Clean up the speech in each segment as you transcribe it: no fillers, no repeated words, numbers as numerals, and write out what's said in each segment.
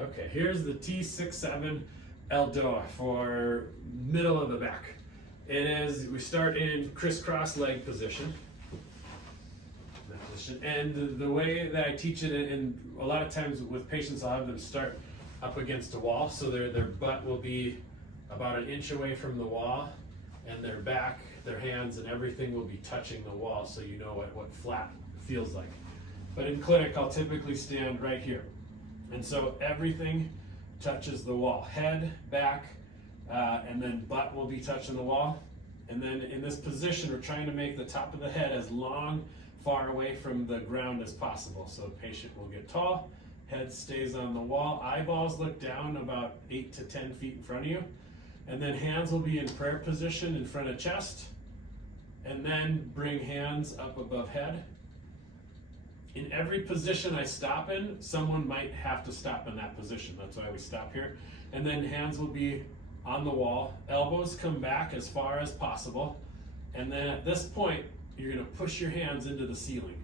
Okay, here's the T6-7 ELDOA for middle of the back. It is, we start in crisscross leg position. And the way that I teach it, and a lot of times with patients, I'll have them start up against a wall, so their butt will be about an inch away from the wall, and their back, their hands, and everything will be touching the wall, so you know what flat feels like. But in clinic, I'll typically stand right here. And so everything touches the wall. Head, back, and then butt will be touching the wall. And then in this position, we're trying to make the top of the head as long, far away from the ground as possible. So the patient will get tall, head stays on the wall, eyeballs look down about 8 to 10 feet in front of you. And then hands will be in prayer position in front of chest. And then bring hands up above head. In every position I stop in, someone might have to stop in that position. That's why we stop here. And then hands will be on the wall. Elbows come back as far as possible. And then at this point, you're going to push your hands into the ceiling.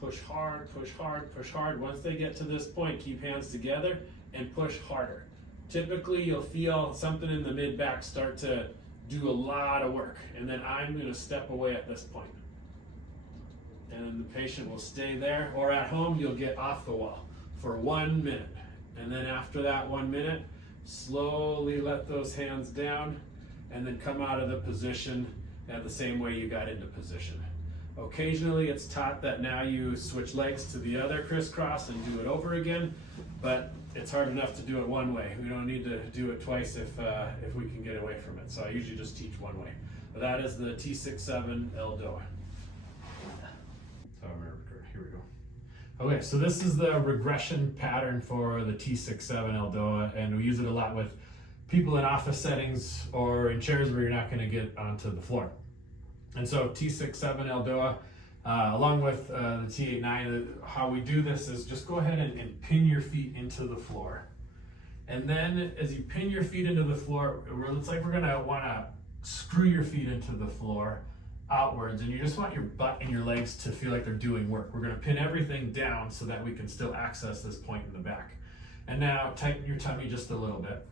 Push hard, push hard, push hard. Once they get to this point, keep hands together and push harder. Typically, you'll feel something in the mid-back start to do a lot of work. And then I'm going to step away at this point. And the patient will stay there, or at home you'll get off the wall for 1 minute. And then after that 1 minute, slowly let those hands down and then come out of the position the same way you got into position. Occasionally it's taught that now you switch legs to the other crisscross and do it over again, but it's hard enough to do it one way. We don't need to do it twice if we can get away from it. So I usually just teach one way. But that is the T6-7 ELDOA. Here we go. Okay, so this is the regression pattern for the T6-7 ELDOA, and we use it a lot with people in office settings or in chairs where you're not going to get onto the floor. And so T6-7 ELDOA, along with the T8-9, how we do this is just go ahead and pin your feet into the floor. And then as you pin your feet into the floor, it's like we're going to want to screw your feet into the floor outwards, and you just want your butt and your legs to feel like they're doing work. We're going to pin everything down so that we can still access this point in the back. And now tighten your tummy just a little bit.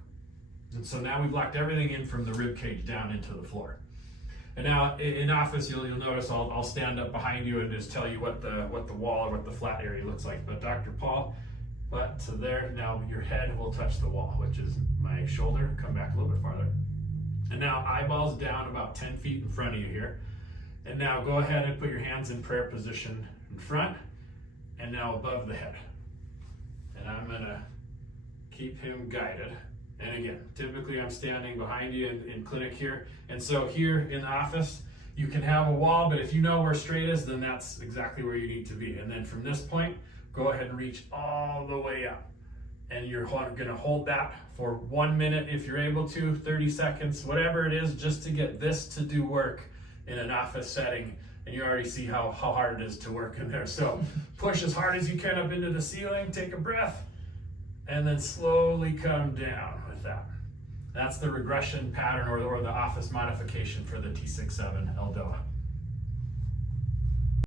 And so now we've locked everything in from the rib cage down into the floor. And now in office, you'll notice I'll stand up behind you and just tell you what the wall or what the flat area looks like. But Dr. Paul, butt to there. Now your head will touch the wall, which is my shoulder. Come back a little bit farther. And now eyeballs down about 10 feet in front of you here. And now go ahead and put your hands in prayer position in front and now above the head. And I'm gonna keep him guided. And again, typically I'm standing behind you in clinic here. And so here in the office, you can have a wall, but if you know where straight is, then that's exactly where you need to be. And then from this point, go ahead and reach all the way up. And you're gonna hold that for 1 minute if you're able to, 30 seconds, whatever it is, just to get this to do work in an office setting. And you already see how hard it is to work in there. So push as hard as you can up into the ceiling, take a breath, and then slowly come down with that. That's the regression pattern or the office modification for the T6-7 ELDOA.